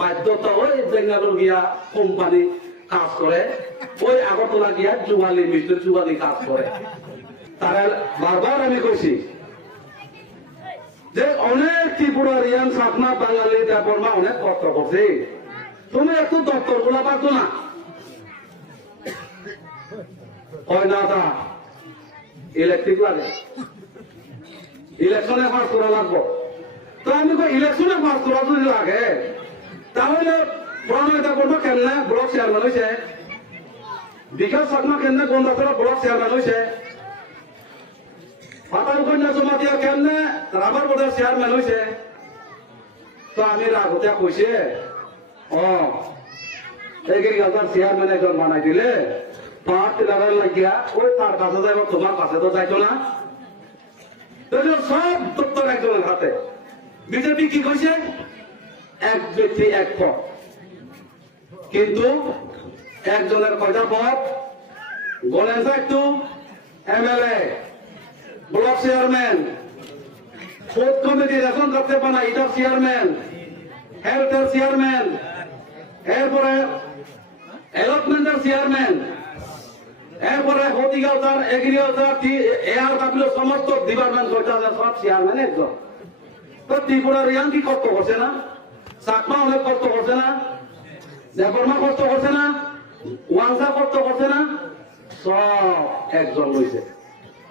বাধ্যতা ওই বেঙ্গালুর গিয়া কোম্পানি কাজ করে, ওই আগরতলা গিয়া যুগালি মিস্ত্রি যুগালি কাজ করে। তারা বারবার আমি কইছি যে অনেক ত্রিপুরারিয়ান সাকমা বাঙালি দেবর্মা অনেক কষ্ট করছে, তুমি একটু দপ্তর গুলা পারতো না হয় না, তা ইলেকট্রিক লাগে, ইলেকশনে পাস করা লাগবো। তো আমি ইলেকশনে পাস করা যদি লাগে তাহলে প্রণয় দেবর্মা কেমনে ব্লক চেয়ারম্যান হয়েছে, বিকাশ সাকমা কেমনে গন্ডাতলা ব্লক চেয়ারম্যান হয়েছে, পাতাল কন্যা জমাতিয়া কেমনে রাবার বোর্ডের চেয়ারম্যান হয়েছে। তো আমি রাগতিয়া কইছে এগ্রিকালচার চেয়ারম্যান একজন বানাই দিলে পাঁচ লাগার লাগিয়া ওই তার কাছে যাইব, তোমার কাছে তো যাইতো না। সব দপ্তর একজনের হাতে। বিজেপি কি কইছে এক ব্যক্তি এক পদ, কিন্তু একজনের কয়টা পদ বলেন তো একটু, এমএলএ, ব্লক চেয়ারম্যান, ফুড কমিটির এখন করতে পানা এটার চেয়ারম্যান, হেলথের চেয়ারম্যান, এরপরে অ্যালটমেন্টের চেয়ারম্যান, এরপরে হর্টিকালচার, এগ্রিকালচার, এয়ার কাপিল সমস্ত ডিপার্টমেন্ট করতে সব চেয়ারম্যান একজন। তো ত্রিপুরার ইয়ান কি কষ্ট করছে না, চাকমা অনেক কষ্ট করছে না, দেবর্মা কষ্ট করছে না, ওয়াংসা কষ্ট করছে না, সব একজন রয়েছে।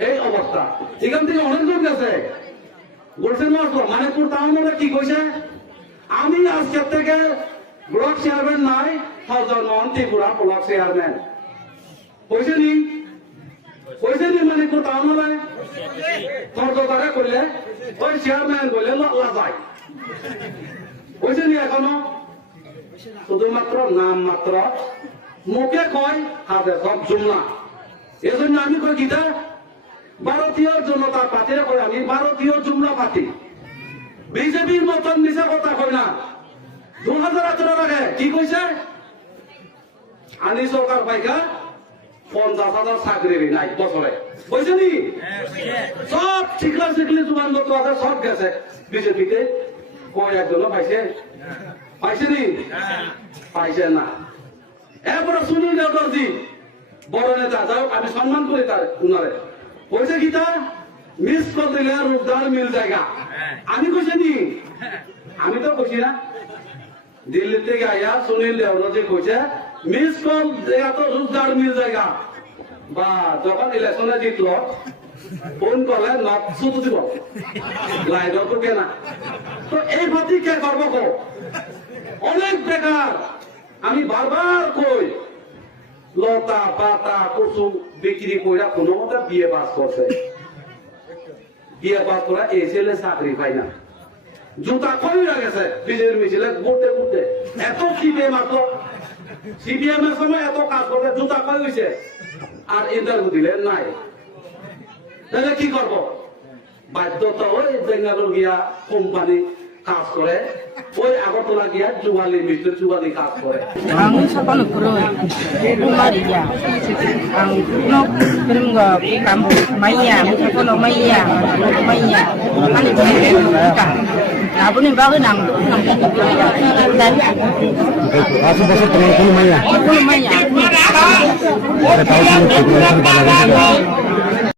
এই অবস্থা এখান থেকে অনেক লোক গেছে বলছেন মানিকপুর টাউনে কি কইছে, আমি আজকের থেকে ব্লক চেয়ারম্যান নাই, সজনমোহন ত্রিপুরা ব্লক চেয়ারম্যান কইছে নি, কইছে নি মানিকপুর টাউনে সরকারে কইলে ওই চেয়ারম্যান কইলে লাজাই কইছে নি, এখনো শুধুমাত্র নাম মাত্র মুখে কয়, হাতে সব জুমলা। এজন্য আমি কই গীতা ভারতীয় জনতা পার্টির কই, আমি ভারতীয় জুমলা পার্টি, বিজেপির মতন মিশা কথা কই না। 2018 আগে কি কইছে, আনি সরকার পাইকা 50,000 চাকরি নাই বছরে, কইছে নি? সব ঠিকলা শিখলি জুয়ান লোক আছে, সব গেছে বিজেপিতে, কই একজনও পাইছে? পাইছে নি? পাইছে না। এরপরে সুনীল দেওদরজি বড় নেতা, যাই হোক আমি সম্মান করি তার উনারে, কইছে গীতা মিস কল দিলে রূপদার মিল জায়গা। আমি কইছি নি? আমি তো কইছি না। দিল্লি থেকে আইয়া সুনীল দেওদরজি কইছে মিস কল জায়গা তো রূপদার মিল জায়গা। বা যখন ইলেকশনে জিতল ফোন করলে নট শুধু দিব লাইন তো কেনা। তো এই ভাতি কে করবো কো? অনেক বেকার। আমি বারবার কই লতা পাতা কচু বিক্রি করে কোনো মতো বিয়ে পাস করছে, বিয়ে পাস করে এই ছেলে চাকরি পাই না, জুতা কই গেছে বিজেপির মিছিলে ঘুরতে ঘুরতে, এত সিপিএম আসলো, সিপিএম এর সময় এত কাজ করতে জুতা কই হয়েছে, আর ইন্টারভিউ দিলে নাই। তাহলে কি করব? বাধ্যতা ওই বেঙ্গালুর গিয়া কোম্পানি কাজ করে, ওই আগরতলা গিয়া যুগালি মিস্ত্রি যুগালি কাজ করে। আমি সকাল পুরো মারিয়া ang no pero kamu maya mo maya ani ka abuni bago nang dan aso basa kono maya maya